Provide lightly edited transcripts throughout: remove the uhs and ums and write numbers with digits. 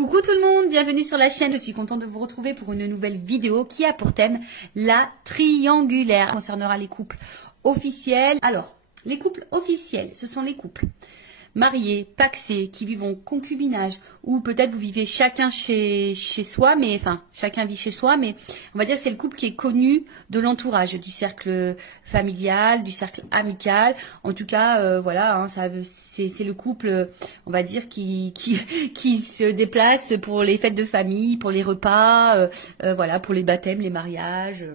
Coucou tout le monde, bienvenue sur la chaîne. Je suis contente de vous retrouver pour une nouvelle vidéo qui a pour thème la triangulaire. Ça concernera les couples officiels. Alors, les couples officiels, ce sont les couples mariés, pacsés, qui vivent en concubinage, ou peut-être vous vivez chacun chez soi, mais enfin chacun vit chez soi, mais on va dire que c'est le couple qui est connu de l'entourage, du cercle familial, du cercle amical. En tout cas, voilà, hein, c'est le couple, on va dire, qui se déplace pour les fêtes de famille, pour les repas, voilà, pour les baptêmes, les mariages.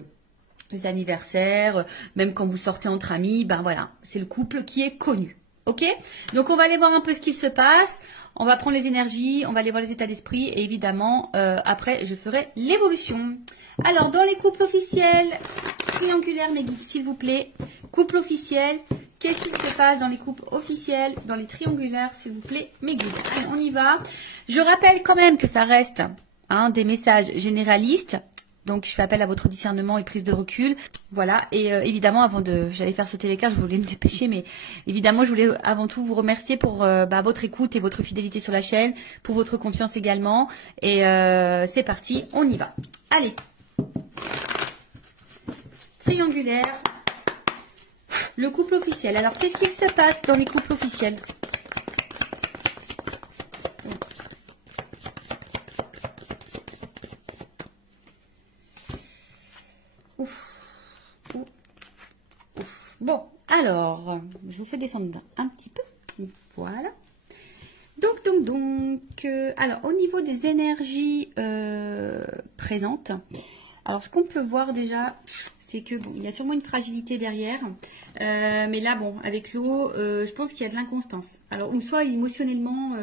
Les anniversaires, même quand vous sortez entre amis, ben voilà, c'est le couple qui est connu. Ok, donc on va aller voir un peu ce qu'il se passe, on va prendre les énergies, on va aller voir les états d'esprit et évidemment après je ferai l'évolution. Alors dans les couples officiels, triangulaires mes guides s'il vous plaît, couple officiel, qu'est-ce qui se passe dans les couples officiels, dans les triangulaires s'il vous plaît mes guides. Allez, on y va. Je rappelle quand même que ça reste des messages généralistes. Donc, je fais appel à votre discernement et prise de recul. Voilà. Et évidemment, j'allais faire sauter les cartes, je voulais me dépêcher, mais évidemment, je voulais avant tout vous remercier pour votre écoute et votre fidélité sur la chaîne, pour votre confiance également. Et c'est parti, on y va. Allez. Triangulaire. Le couple officiel. Alors, qu'est-ce qu'il se passe dans les couples officiels ? Bon, alors, je vous fais descendre un petit peu. Voilà. Donc, alors, au niveau des énergies présentes, alors, ce qu'on peut voir déjà, c'est que, bon, il y a sûrement une fragilité derrière. Mais là, bon, avec l'eau, je pense qu'il y a de l'inconstance. Alors, ou soit émotionnellement,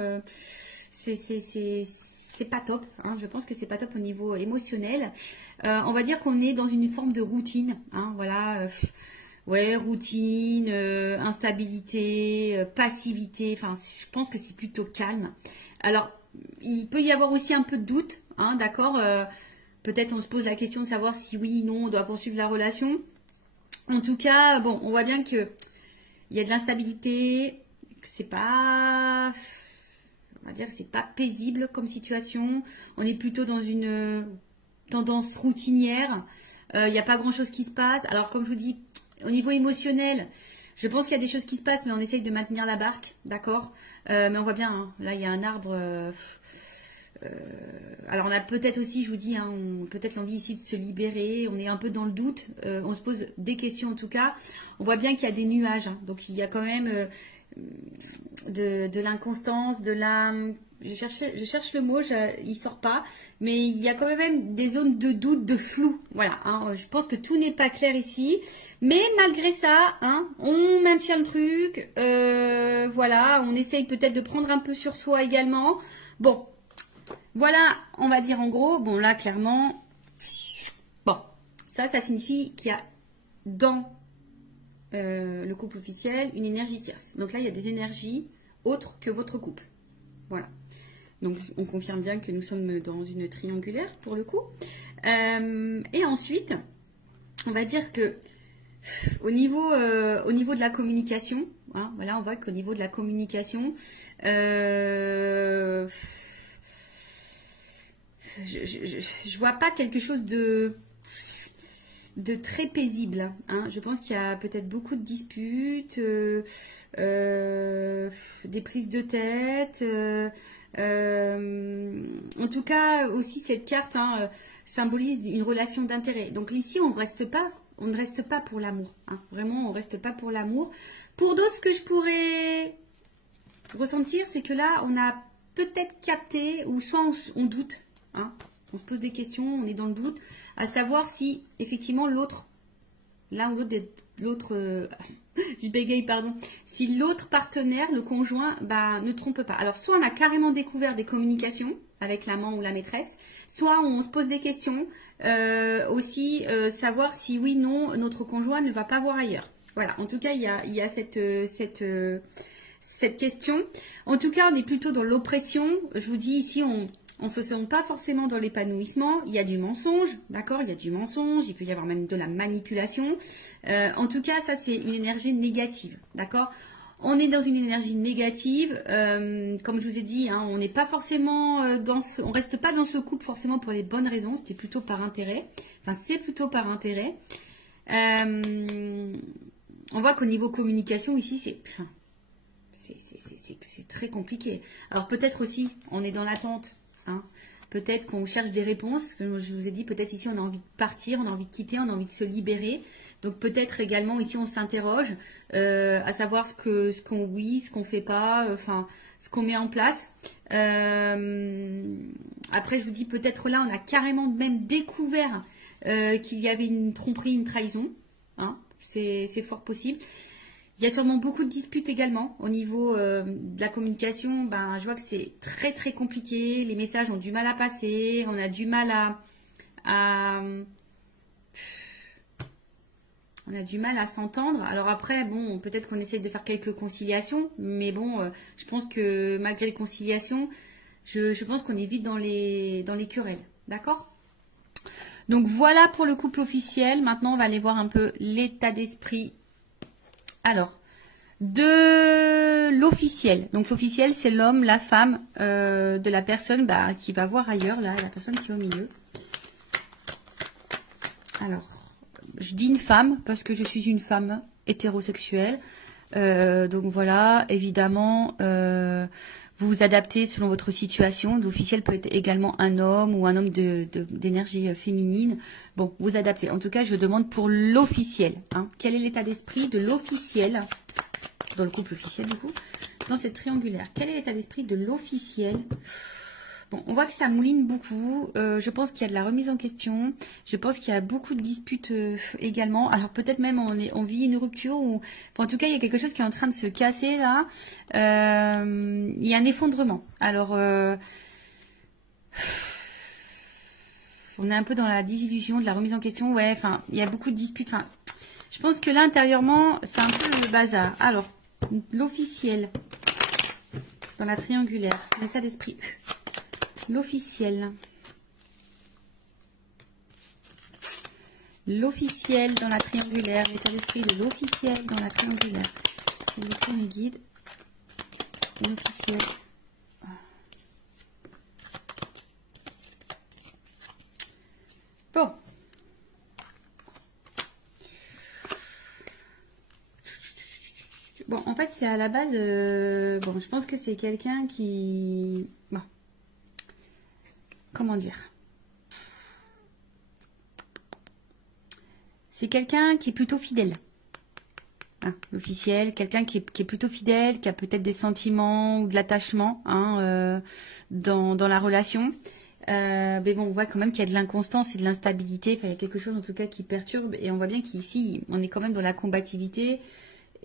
c'est pas top, hein, je pense que c'est pas top au niveau émotionnel. On va dire qu'on est dans une forme de routine, hein, voilà. Ouais, routine, instabilité, passivité, enfin, je pense que c'est plutôt calme. Alors, il peut y avoir aussi un peu de doute, hein, d'accord. Peut-être on se pose la question de savoir si oui, non, on doit poursuivre la relation. En tout cas, bon, on voit bien que il y a de l'instabilité, que c'est pas, on va dire que c'est pas paisible comme situation. On est plutôt dans une tendance routinière. Il n'y a pas grand-chose qui se passe. Alors, comme je vous dis, au niveau émotionnel, je pense qu'il y a des choses qui se passent, mais on essaye de maintenir la barque, d'accord. Mais on voit bien, hein, là, il y a un arbre. Alors, on a peut-être aussi, je vous dis, hein, peut-être l'envie ici de se libérer. On est un peu dans le doute. On se pose des questions, en tout cas. On voit bien qu'il y a des nuages. Hein, donc, il y a quand même de l'inconstance, de la... Je cherche le mot, il sort pas, mais il y a quand même des zones de doute, de flou. Voilà, hein, je pense que tout n'est pas clair ici, mais malgré ça, hein, on maintient le truc. Voilà, on essaye peut-être de prendre un peu sur soi également. Bon, voilà, on va dire en gros. Bon, là, clairement, bon, ça signifie qu'il y a dans le couple officiel une énergie tierce. Donc là, il y a des énergies autres que votre couple. Voilà. Donc, on confirme bien que nous sommes dans une triangulaire pour le coup. Et ensuite, on va dire que au niveau de la communication, hein, voilà, on voit qu'au niveau de la communication, je vois pas quelque chose de très paisible, hein. Je pense qu'il y a peut-être beaucoup de disputes, des prises de tête. En tout cas, aussi cette carte, hein, symbolise une relation d'intérêt. Donc ici, on ne reste pas pour l'amour, hein. Vraiment, on ne reste pas pour l'amour. Pour d'autres, ce que je pourrais ressentir, c'est que là, on a peut-être capté, ou soit on doute, hein. On se pose des questions, on est dans le doute, à savoir si effectivement l'autre, l'un ou l'autre, je bégaye, pardon, si l'autre partenaire, le conjoint, ne trompe pas. Alors soit on a carrément découvert des communications avec l'amant ou la maîtresse, soit on se pose des questions, aussi savoir si oui, non, notre conjoint ne va pas voir ailleurs. Voilà, en tout cas, il y a cette question. En tout cas, on est plutôt dans l'oppression. Je vous dis ici, on ne se sent pas forcément dans l'épanouissement. Il y a du mensonge, d'accord. Il y a du mensonge, il peut y avoir même de la manipulation. En tout cas, ça, c'est une énergie négative, d'accord. On est dans une énergie négative, comme je vous ai dit, hein, on n'est pas forcément on reste pas dans ce couple forcément pour les bonnes raisons, c'était plutôt par intérêt. Enfin, c'est plutôt par intérêt. On voit qu'au niveau communication ici, c'est très compliqué. Alors peut-être aussi, on est dans l'attente, hein. Peut-être qu'on cherche des réponses. Comme je vous ai dit, peut-être ici on a envie de partir, on a envie de quitter, on a envie de se libérer. Donc peut-être également ici on s'interroge à savoir ce qu'on oui, ce qu'on fait pas, enfin ce qu'on met en place. Après je vous dis peut-être là on a carrément même découvert qu'il y avait une tromperie, une trahison. Hein, c'est fort possible. Il y a sûrement beaucoup de disputes également au niveau de la communication. Ben, je vois que c'est très très compliqué. Les messages ont du mal à passer. On a du mal on a du mal à s'entendre. Alors après, bon, peut-être qu'on essaie de faire quelques conciliations. Mais bon, je pense que malgré les conciliations, je pense qu'on est vite dans les querelles. D'accord ? Donc voilà pour le couple officiel. Maintenant, on va aller voir un peu l'état d'esprit. Alors, de l'officiel. Donc l'officiel, c'est l'homme, la femme de la personne qui va voir ailleurs, là, la personne qui est au milieu. Alors, je dis une femme parce que je suis une femme hétérosexuelle. Donc voilà, évidemment, vous vous adaptez selon votre situation. L'officiel peut être également un homme ou un homme d'énergie féminine. Bon, vous adaptez. En tout cas, je demande pour l'officiel. Hein. Quel est l'état d'esprit de l'officiel, dans le couple officiel du coup, dans cette triangulaire? Quel est l'état d'esprit de l'officiel? Bon, on voit que ça mouline beaucoup. Je pense qu'il y a de la remise en question. Je pense qu'il y a beaucoup de disputes également. Alors peut-être même on vit une rupture ou enfin, en tout cas il y a quelque chose qui est en train de se casser là. Il y a un effondrement. Alors on est un peu dans la désillusion, de la remise en question. Ouais, enfin il y a beaucoup de disputes. Enfin, je pense que là intérieurement c'est un peu le bazar. Alors l'officiel dans la triangulaire, c'est l'état d'esprit. L'officiel. L'officiel dans la triangulaire. L'état d'esprit de l'officiel dans la triangulaire. C'est le premier guide. L'officiel. Bon. Bon, en fait, c'est à la base... bon, je pense que c'est quelqu'un qui... Bon. Comment dire? C'est quelqu'un qui est plutôt fidèle. Hein, l'officiel, quelqu'un qui est plutôt fidèle, qui a peut-être des sentiments ou de l'attachement hein, dans la relation. Mais bon, on voit quand même qu'il y a de l'inconstance et de l'instabilité. Enfin, il y a quelque chose en tout cas qui perturbe. Et on voit bien qu'ici, on est quand même dans la combativité.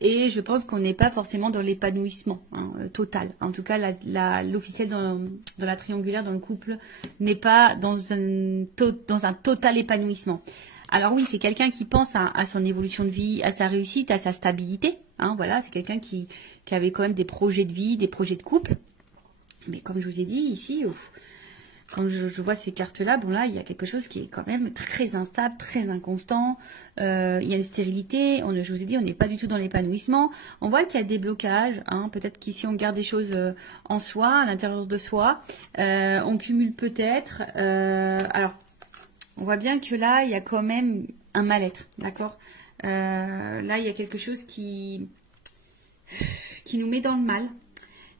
Et je pense qu'on n'est pas forcément dans l'épanouissement hein, total. En tout cas, l'officiel dans la triangulaire, dans le couple, n'est pas dans un total épanouissement. Alors oui, c'est quelqu'un qui pense à son évolution de vie, à sa réussite, à sa stabilité. Hein, voilà, c'est quelqu'un qui avait quand même des projets de vie, des projets de couple. Mais comme je vous ai dit ici... Quand je vois ces cartes-là, bon là, il y a quelque chose qui est quand même très instable, très inconstant. Il y a une stérilité. Je vous ai dit, on n'est pas du tout dans l'épanouissement. On voit qu'il y a des blocages. Hein, peut-être qu'ici, on garde des choses en soi, à l'intérieur de soi. On cumule peut-être. Alors, on voit bien que là, il y a quand même un mal-être. D'accord là, il y a quelque chose qui nous met dans le mal.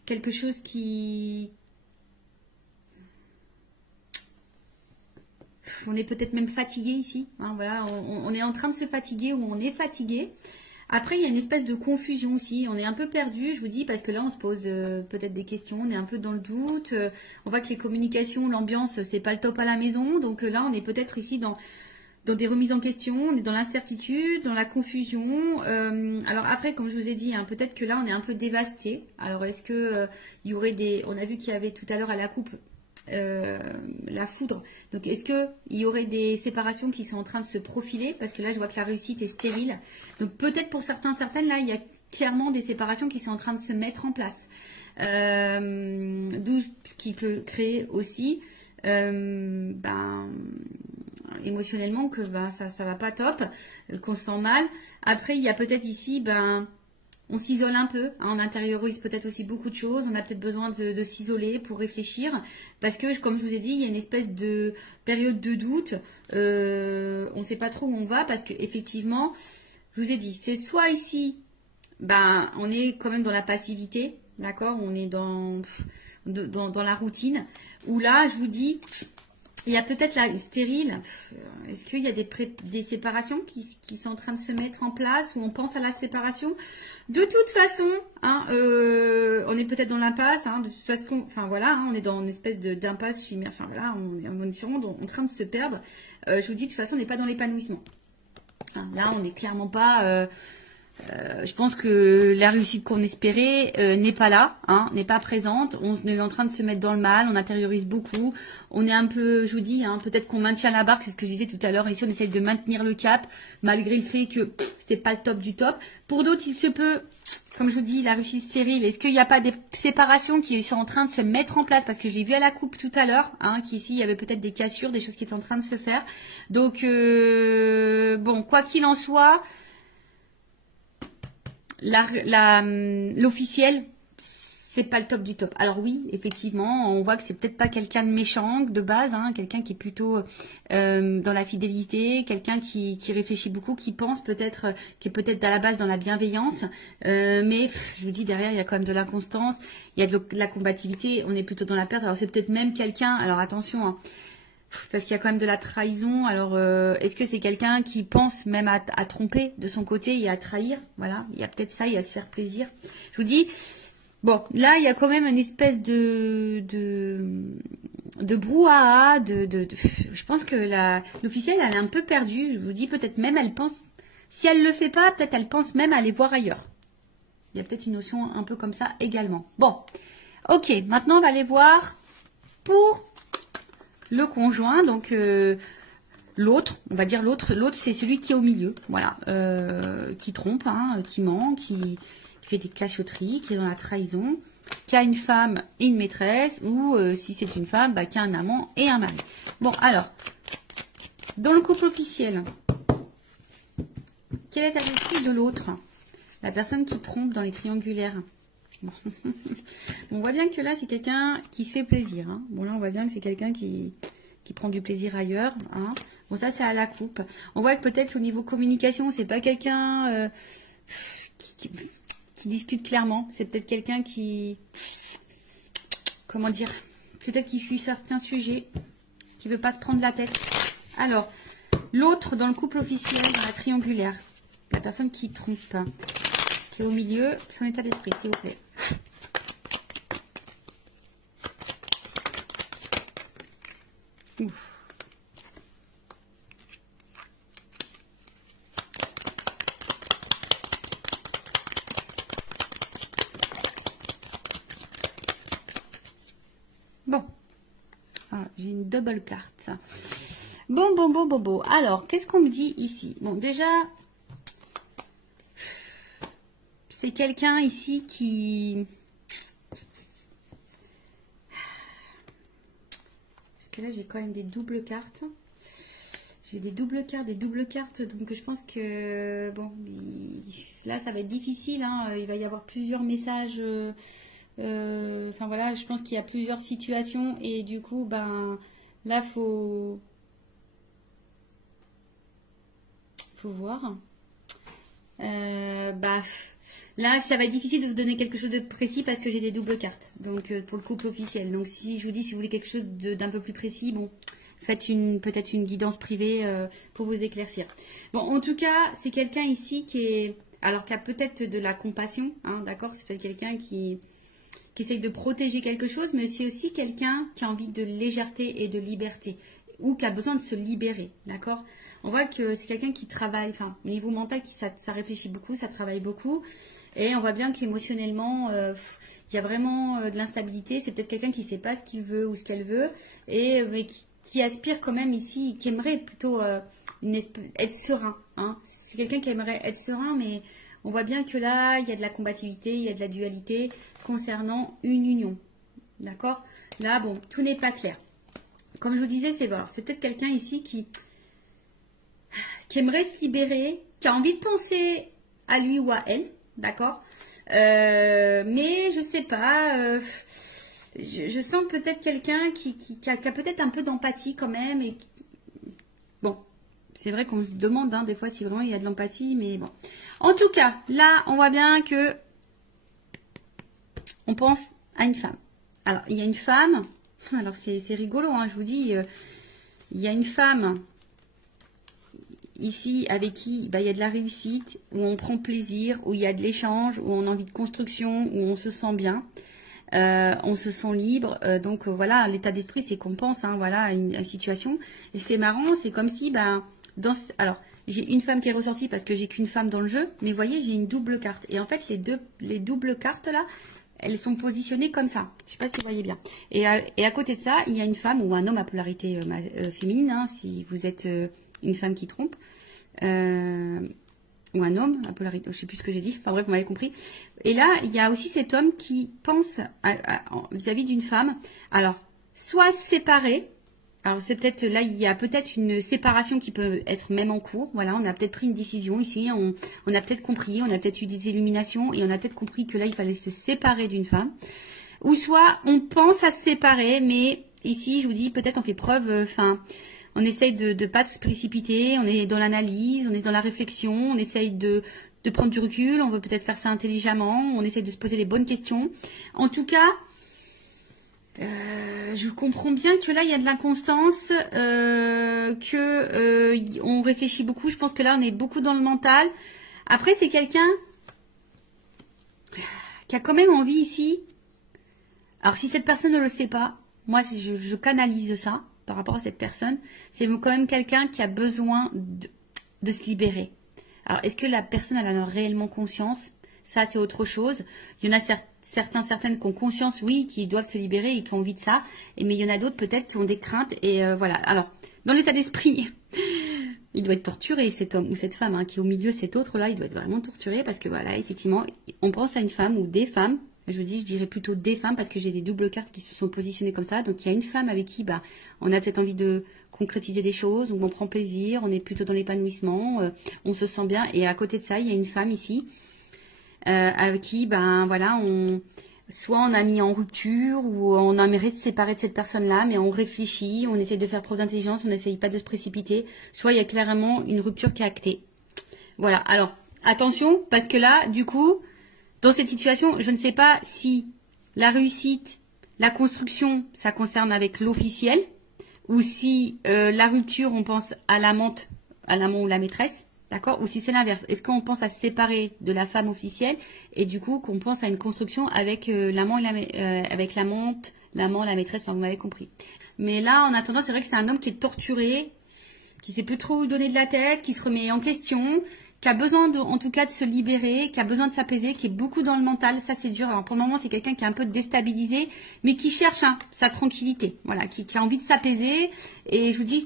Quelque chose qui... On est peut-être même fatigué ici. Hein, voilà, on est en train de se fatiguer ou on est fatigué. Après, il y a une espèce de confusion aussi. On est un peu perdu, je vous dis, parce que là, on se pose peut-être des questions. On est un peu dans le doute. On voit que les communications, l'ambiance, c'est pas le top à la maison. Donc là, on est peut-être ici dans des remises en question. On est dans l'incertitude, dans la confusion. Alors après, comme je vous ai dit, hein, peut-être que là, on est un peu dévasté. Alors, est-ce que il y aurait des... On a vu qu'il y avait tout à l'heure à la coupe... la foudre. Donc, est-ce qu'il y aurait des séparations qui sont en train de se profiler? Parce que là, je vois que la réussite est stérile. Donc, peut-être pour certaines, là, il y a clairement des séparations qui sont en train de se mettre en place. D'où ce qui peut créer aussi, émotionnellement, que ça va pas top, qu'on se sent mal. Après, il y a peut-être ici, on s'isole un peu, hein, on intériorise peut-être aussi beaucoup de choses, on a peut-être besoin de s'isoler pour réfléchir, parce que comme je vous ai dit, il y a une espèce de période de doute, on ne sait pas trop où on va, parce que effectivement, je vous ai dit, c'est soit ici, ben, on est quand même dans la passivité, d'accord, on est dans la routine, où là, je vous dis, il y a peut-être là une stérile. Est-ce qu'il y a des séparations qui sont en train de se mettre en place ou on pense à la séparation? De toute façon, hein, on est peut-être dans l'impasse. Hein, de toute façon, enfin voilà, hein, on est dans une espèce d'impasse chimère. Enfin voilà, on est sûrement en train de se perdre. Je vous dis, de toute façon, on n'est pas dans l'épanouissement. Hein, là, on n'est clairement pas. Je pense que la réussite qu'on espérait n'est pas là, hein, n'est pas présente. On est en train de se mettre dans le mal, on intériorise beaucoup. On est un peu, je vous dis, hein, peut-être qu'on maintient la barque, c'est ce que je disais tout à l'heure. Ici, on essaye de maintenir le cap, malgré le fait que c'est pas le top du top. Pour d'autres, il se peut, comme je vous dis, la réussite stérile. Est-ce qu'il n'y a pas des séparations qui sont en train de se mettre en place? Parce que je l'ai vu à la coupe tout à l'heure, hein, qu'ici, il y avait peut-être des cassures, des choses qui étaient en train de se faire. Donc, bon, quoi qu'il en soit, l'officiel, c'est pas le top du top. Alors oui, effectivement, on voit que c'est peut-être pas quelqu'un de méchant de base, hein, quelqu'un qui est plutôt dans la fidélité, quelqu'un qui réfléchit beaucoup, qui pense peut-être, qui est peut-être à la base dans la bienveillance, mais je vous dis derrière il y a quand même de l'inconstance, il y a de la combativité, on est plutôt dans la perte. Alors c'est peut-être même quelqu'un, alors attention, hein, parce qu'il y a quand même de la trahison. Alors, est-ce que c'est quelqu'un qui pense même à tromper de son côté et à trahir? Voilà, il y a peut-être ça, il y a se faire plaisir. Je vous dis, bon, là, il y a quand même une espèce de brouhaha, je pense que l'officielle, elle est un peu perdue. Je vous dis, peut-être même, elle pense, si elle le fait pas, peut-être elle pense même à aller voir ailleurs. Il y a peut-être une notion un peu comme ça également. Bon, ok, maintenant, on va aller voir pour le conjoint, donc l'autre, on va dire l'autre c'est celui qui est au milieu, voilà, qui trompe, hein, qui ment, qui fait des cachotteries, qui est dans la trahison, qui a une femme et une maîtresse, ou si c'est une femme, bah, qui a un amant et un mari. Bon, alors, dans le couple officiel, quel est l'esprit de l'autre? La personne qui trompe dans les triangulaires. On voit bien que là, c'est quelqu'un qui se fait plaisir. Hein. Bon, là, on voit bien que c'est quelqu'un qui prend du plaisir ailleurs. Hein. Bon, ça, c'est à la coupe. On voit que peut-être au niveau communication, c'est pas quelqu'un qui discute clairement. C'est peut-être quelqu'un qui... Comment dire? Peut-être qui fuit certains sujets, qui veut pas se prendre la tête. Alors, l'autre dans le couple officiel, dans la triangulaire, la personne qui trompe, qui est au milieu, son état d'esprit, s'il vous plaît. Ouf. Bon, ah, j'ai une double carte. Bon. Alors, qu'est-ce qu'on me dit ici? Bon, déjà, c'est quelqu'un ici qui... Parce que là, j'ai quand même des doubles cartes. J'ai des doubles cartes. Donc, je pense que... Bon, là, ça va être difficile. Hein. Il va y avoir plusieurs messages... Enfin, voilà, je pense qu'il y a plusieurs situations. Et du coup, ben... Là, faut voir. Bah... Là, ça va être difficile de vous donner quelque chose de précis parce que j'ai des doubles cartes. Donc, pour le couple officiel. Donc, si je vous dis, si vous voulez quelque chose d'un peu plus précis, bon, faites peut-être une guidance privée pour vous éclaircir. Bon, en tout cas, c'est quelqu'un ici qui est... Alors, qui a peut-être de la compassion, hein, d'accord? C'est peut-être quelqu'un qui essaye de protéger quelque chose, mais c'est aussi quelqu'un qui a envie de légèreté et de liberté. Ou qui a besoin de se libérer, d'accord? On voit que c'est quelqu'un qui travaille, enfin, au niveau mental, ça réfléchit beaucoup, ça travaille beaucoup. Et on voit bien qu'émotionnellement, il y a vraiment de l'instabilité. C'est peut-être quelqu'un qui ne sait pas ce qu'il veut ou ce qu'elle veut. Mais qui aspire quand même ici, qui aimerait plutôt être serein. Hein. C'est quelqu'un qui aimerait être serein, mais on voit bien que là, il y a de la combativité, il y a de la dualité concernant une union. D'accord? Là, bon, tout n'est pas clair. Comme je vous disais, c'est peut-être quelqu'un ici qui aimerait se libérer, qui a envie de penser à lui ou à elle, d'accord. Mais je sais pas, je sens peut-être quelqu'un qui a peut-être un peu d'empathie quand même. Et bon, c'est vrai qu'on se demande des fois si vraiment il y a de l'empathie, mais bon. En tout cas, là, on voit bien que on pense à une femme. Alors, il y a une femme, alors c'est rigolo, je vous dis, il y a une femme ici avec qui il y a de la réussite, où on prend plaisir, où il y a de l'échange, où on a envie de construction, où on se sent bien, on se sent libre. Donc voilà, l'état d'esprit, c'est qu'on pense voilà, à une situation. Et c'est marrant, c'est comme si, alors, j'ai une femme qui est ressortie parce que j'ai qu'une femme dans le jeu, mais vous voyez, j'ai une double carte. Et en fait, les doubles cartes là, elles sont positionnées comme ça. Je ne sais pas si vous voyez bien. Et à côté de ça, il y a une femme ou un homme à polarité féminine, si vous êtes une femme qui trompe, ou un homme à polarité, je ne sais plus ce que j'ai dit, enfin bref, vous m'avez compris. Et là, il y a aussi cet homme qui pense vis-à-vis d'une femme, alors, soit séparée. Alors c'est peut-être là, il y a peut-être une séparation qui peut être même en cours. Voilà, on a peut-être pris une décision ici, on a peut-être compris, on a peut-être eu des illuminations et on a peut-être compris que là, il fallait se séparer d'une femme. Ou soit on pense à se séparer, mais ici, je vous dis, peut-être on fait preuve, on essaye de pas se précipiter, on est dans l'analyse, on est dans la réflexion, on essaye de prendre du recul, on veut peut-être faire ça intelligemment, on essaye de se poser les bonnes questions. En tout cas, je comprends bien que là il y a de l'inconstance, on réfléchit beaucoup. Je pense que là on est beaucoup dans le mental. Après c'est quelqu'un qui a quand même envie ici. Alors si cette personne ne le sait pas, moi je canalise ça par rapport à cette personne. C'est quand même quelqu'un qui a besoin de se libérer. Alors est-ce que la personne elle en a réellement conscience? Ça, c'est autre chose. Il y en a certaines qui ont conscience, oui, qui doivent se libérer et qui ont envie de ça. Mais il y en a d'autres peut-être qui ont des craintes. Et voilà. Alors, dans l'état d'esprit, il doit être torturé, cet homme ou cette femme qui est au milieu, cet autre-là, il doit être vraiment torturé parce que voilà, effectivement, on pense à une femme ou des femmes. Je dirais plutôt des femmes parce que j'ai des doubles cartes qui se sont positionnées comme ça. Donc, il y a une femme avec qui on a peut-être envie de concrétiser des choses, où on prend plaisir, on est plutôt dans l'épanouissement, on se sent bien. Et à côté de ça, il y a une femme ici. Avec qui, voilà, soit on a mis en rupture ou on aimerait se séparer de cette personne-là, mais on réfléchit, on essaie de faire preuve d'intelligence, on n'essaye pas de se précipiter. Soit il y a clairement une rupture qui est actée. Voilà. Alors attention, parce que là, du coup, dans cette situation, je ne sais pas si la réussite, la construction, ça concerne avec l'officiel, ou si la rupture, on pense à l'amant ou la maîtresse. D'accord? Ou si c'est l'inverse. Est-ce qu'on pense à se séparer de la femme officielle et du coup qu'on pense à une construction avec l'amant avec l'amante, l'amant, la maîtresse, enfin vous m'avez compris. Mais là, en attendant, c'est vrai que c'est un homme qui est torturé, qui sait plus trop où donner de la tête, qui se remet en question, qui a besoin en tout cas de se libérer, qui a besoin de s'apaiser, qui est beaucoup dans le mental. Ça, c'est dur. Alors pour le moment, c'est quelqu'un qui est un peu déstabilisé, mais qui cherche sa tranquillité. Voilà, qui a envie de s'apaiser. Et je vous dis,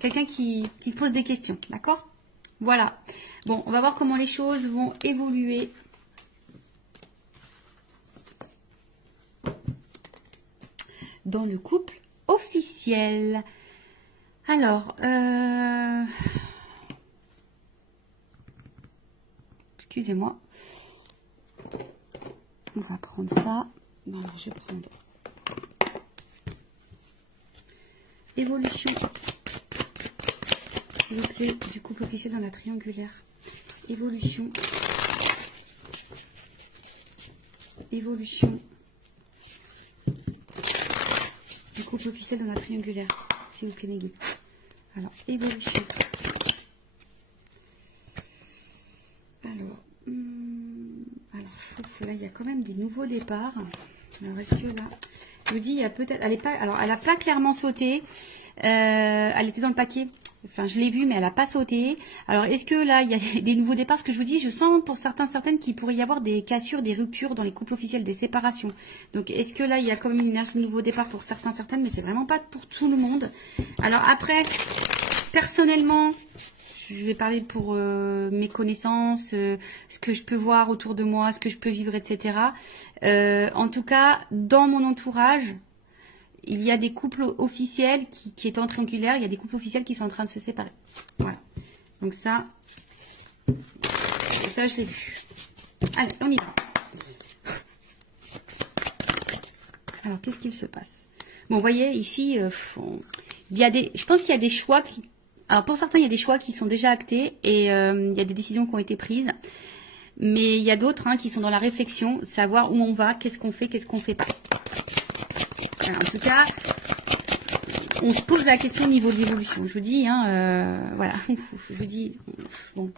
quelqu'un qui se pose des questions. D'accord? Voilà. Bon, on va voir comment les choses vont évoluer. Dans le couple officiel. Alors, excusez-moi. On va prendre ça. Non, je vais prendre évolution. S'il vous plaît, du couple officiel dans la triangulaire. Évolution. Évolution. Du couple officiel dans la triangulaire. S'il vous plaît, mes guides. Alors, évolution. Alors, là, il y a quand même des nouveaux départs. Alors, est-ce que là, je vous dis, il y a peut-être, elle a pas clairement sauté. Elle était dans le paquet. Enfin, je l'ai vue, mais elle n'a pas sauté. Alors, est-ce que là, il y a des nouveaux départs? Ce que je vous dis, je sens pour certaines qu'il pourrait y avoir des cassures, des ruptures dans les couples officiels, des séparations. Donc, est-ce que là, il y a quand même une énergie de nouveau départ pour certaines, mais c'est vraiment pas pour tout le monde. Alors après, personnellement, je vais parler pour mes connaissances, ce que je peux voir autour de moi, ce que je peux vivre, etc. En tout cas, dans mon entourage, il y a des couples officiels qui étant triangulaires, il y a des couples officiels qui sont en train de se séparer. Voilà. Donc ça je l'ai vu. Allez, on y va. Alors, qu'est-ce qu'il se passe? Bon, vous voyez, ici, il y a je pense qu'il y a des choix qui... Alors, pour certains, il y a des choix qui sont déjà actés et il y a des décisions qui ont été prises. Mais il y a d'autres qui sont dans la réflexion, savoir où on va, qu'est-ce qu'on fait pas. Alors, en tout cas, on se pose la question au niveau de l'évolution. Je vous dis, voilà, je vous dis, bon,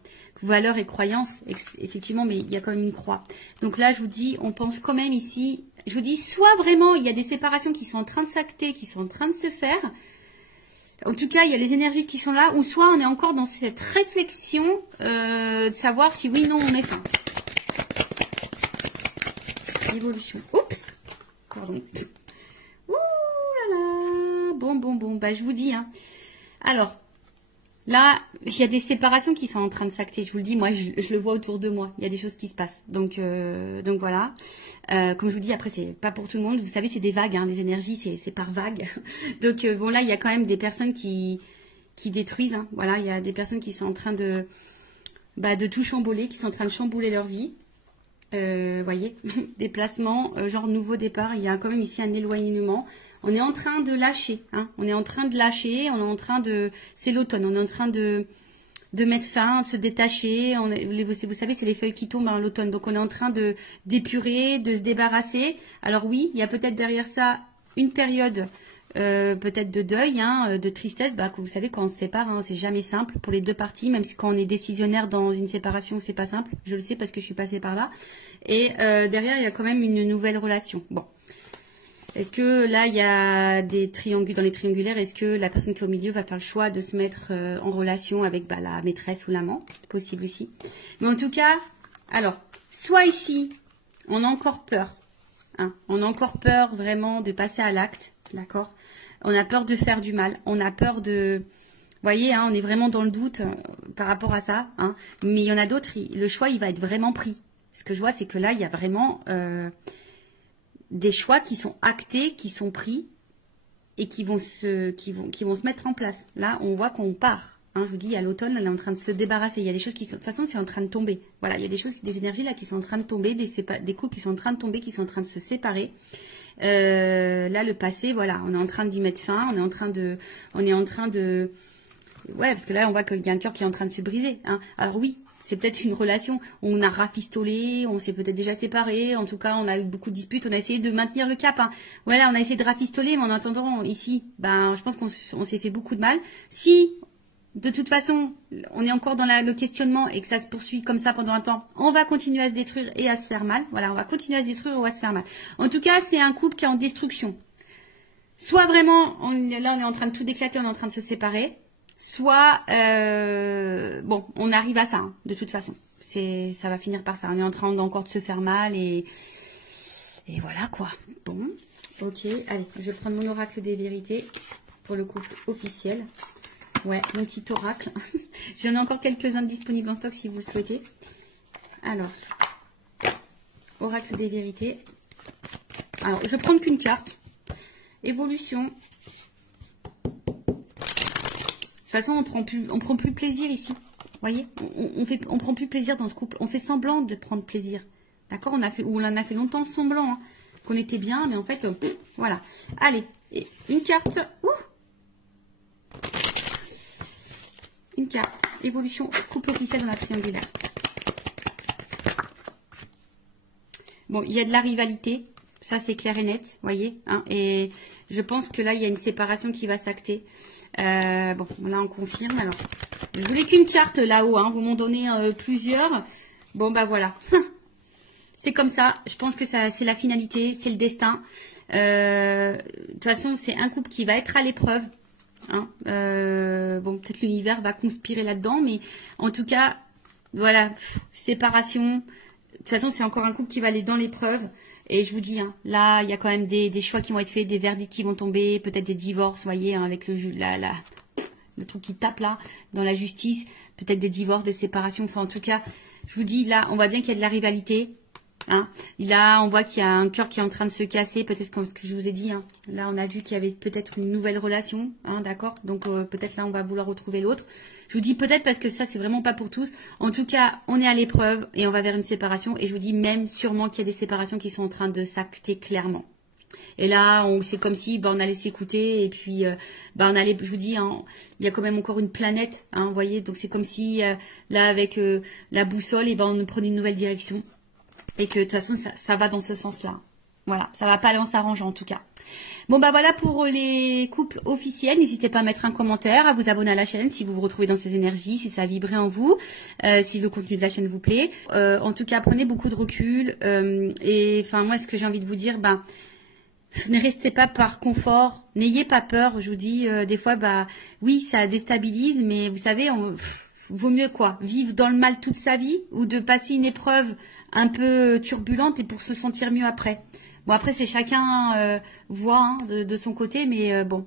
valeurs et croyances, effectivement, mais il y a quand même une croix. Donc là, je vous dis, on pense quand même ici, je vous dis, soit vraiment, il y a des séparations qui sont en train de s'acter, qui sont en train de se faire. En tout cas, il y a les énergies qui sont là, ou soit on est encore dans cette réflexion de savoir si oui, non, on met fin. Évolution. Oups. Pardon. Ouh là là. Bon. Bah, je vous dis. Alors, là, il y a des séparations qui sont en train de s'acter. Je vous le dis, moi, je le vois autour de moi. Il y a des choses qui se passent. Donc voilà. Comme je vous dis, après, c'est pas pour tout le monde. Vous savez, c'est des vagues. Les énergies, c'est par vagues. Donc, bon, là, il y a quand même des personnes qui détruisent. Voilà, il y a des personnes qui sont en train de tout chambouler, qui sont en train de chambouler leur vie. Voyez, déplacement, genre nouveau départ. Il y a quand même ici un éloignement. On est en train de lâcher, on est en train de lâcher, on est en train de... C'est l'automne, on est en train de mettre fin, de se détacher. Vous savez, c'est les feuilles qui tombent en l'automne. Donc, on est en train d'épurer, de se débarrasser. Alors oui, il y a peut-être derrière ça une période peut-être de deuil, de tristesse. Que vous savez, quand on se sépare, c'est jamais simple pour les deux parties. Même si quand on est décisionnaire dans une séparation, c'est pas simple. Je le sais parce que je suis passée par là. Et derrière, il y a quand même une nouvelle relation. Bon. Est-ce que là, il y a des dans les triangulaires, est-ce que la personne qui est au milieu va faire le choix de se mettre en relation avec la maîtresse ou l'amant? Possible aussi. Mais en tout cas, alors, soit ici, on a encore peur. On a encore peur vraiment de passer à l'acte, d'accord? On a peur de faire du mal. On a peur de... Vous voyez, on est vraiment dans le doute par rapport à ça. Mais il y en a d'autres, le choix, il va être vraiment pris. Ce que je vois, c'est que là, il y a vraiment... des choix qui sont actés, qui sont pris et qui vont se mettre en place. Là, on voit qu'on part. Je vous dis, à l'automne, elle est en train de se débarrasser. Il y a des choses qui sont... De toute façon, c'est en train de tomber. Voilà, il y a des choses, des énergies là qui sont en train de tomber, des couples qui sont en train de tomber, qui sont en train de se séparer. Là, le passé, voilà, on est en train d'y mettre fin. On est en train de... Ouais, parce que là, on voit qu'il y a un cœur qui est en train de se briser. Alors oui, c'est peut-être une relation où on a rafistolé, on s'est peut-être déjà séparés. En tout cas, on a eu beaucoup de disputes. On a essayé de maintenir le cap. Voilà, on a essayé de rafistoler, mais en attendant, ici, je pense qu'on s'est fait beaucoup de mal. Si, de toute façon, on est encore dans le questionnement et que ça se poursuit comme ça pendant un temps, on va continuer à se détruire et à se faire mal. Voilà, on va continuer à se détruire ou à se faire mal. En tout cas, c'est un couple qui est en destruction. Soit vraiment, là, on est en train de tout déclater, on est en train de se séparer. Soit, bon, on arrive à ça, de toute façon. Ça va finir par ça. On est en train encore de se faire mal et voilà quoi. Bon, ok. Allez, je vais prendre mon oracle des vérités pour le couple officiel. Ouais, mon petit oracle. J'en ai encore quelques-uns disponibles en stock si vous le souhaitez. Alors, oracle des vérités. Alors, je vais prendre qu'une carte. Évolution. De toute façon, on prend plus plaisir ici. Vous voyez, on prend plus plaisir dans ce couple. On fait semblant de prendre plaisir. D'accord? On en a fait longtemps semblant qu'on était bien, mais en fait, voilà. Allez, et une carte. Une carte. Évolution couple officiel dans la triangulaire. Bon, il y a de la rivalité. Ça, c'est clair et net, vous voyez. Et je pense que là, il y a une séparation qui va s'acter. Bon, là, on confirme. Alors, je voulais qu'une carte là-haut. Vous m'en donnez plusieurs. Bon, voilà. C'est comme ça. Je pense que c'est la finalité. C'est le destin. De toute façon, c'est un couple qui va être à l'épreuve. Bon, peut-être l'univers va conspirer là-dedans. Mais en tout cas, voilà. Séparation. De toute façon, c'est encore un couple qui va aller dans l'épreuve. Et je vous dis, là, il y a quand même des choix qui vont être faits, des verdicts qui vont tomber, peut-être des divorces, vous voyez, avec le truc qui tape là, dans la justice, peut-être des divorces, des séparations. Enfin, en tout cas, je vous dis, là, on voit bien qu'il y a de la rivalité. Hein. Là, on voit qu'il y a un cœur qui est en train de se casser, peut-être comme ce que je vous ai dit. Hein. Là, on a vu qu'il y avait peut-être une nouvelle relation, hein, d'accord. Donc, peut-être là, on va vouloir retrouver l'autre. Je vous dis peut-être parce que ça, c'est vraiment pas pour tous. En tout cas, on est à l'épreuve et on va vers une séparation. Et je vous dis même sûrement qu'il y a des séparations qui sont en train de s'acter clairement. Et là, c'est comme si on allait s'écouter et puis on allait, je vous dis, hein, il y a quand même encore une planète, hein, vous voyez. Donc, c'est comme si là, avec la boussole, et on prenait une nouvelle direction. Et que de toute façon, ça va dans ce sens-là. Voilà, ça va pas aller en s'arrangeant en tout cas. Bon bah voilà pour les couples officiels. N'hésitez pas à mettre un commentaire, à vous abonner à la chaîne si vous vous retrouvez dans ces énergies, si ça a vibré en vous, si le contenu de la chaîne vous plaît. En tout cas, prenez beaucoup de recul. Et enfin moi, ce que j'ai envie de vous dire, ne restez pas par confort, n'ayez pas peur. Je vous dis, des fois, oui, ça déstabilise, mais vous savez, vaut mieux quoi, vivre dans le mal toute sa vie ou de passer une épreuve un peu turbulente et pour se sentir mieux après. Bon, après, c'est chacun voit hein, de son côté, mais bon,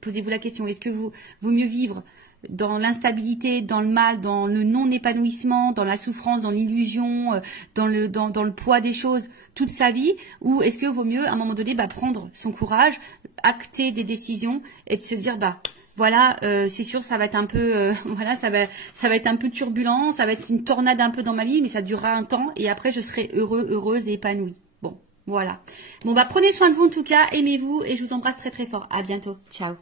posez-vous la question, est-ce que vaut mieux vivre dans l'instabilité, dans le mal, dans le non-épanouissement, dans la souffrance, dans l'illusion, dans le poids des choses toute sa vie, ou est-ce que vaut mieux, à un moment donné, prendre son courage, acter des décisions et de se dire, voilà, c'est sûr, ça va être un peu, voilà, ça va être un peu turbulent, ça va être une tornade un peu dans ma vie, mais ça durera un temps et après je serai heureuse et épanouie. Bon, voilà. Bon, prenez soin de vous en tout cas, aimez-vous et je vous embrasse très très fort. À bientôt. Ciao.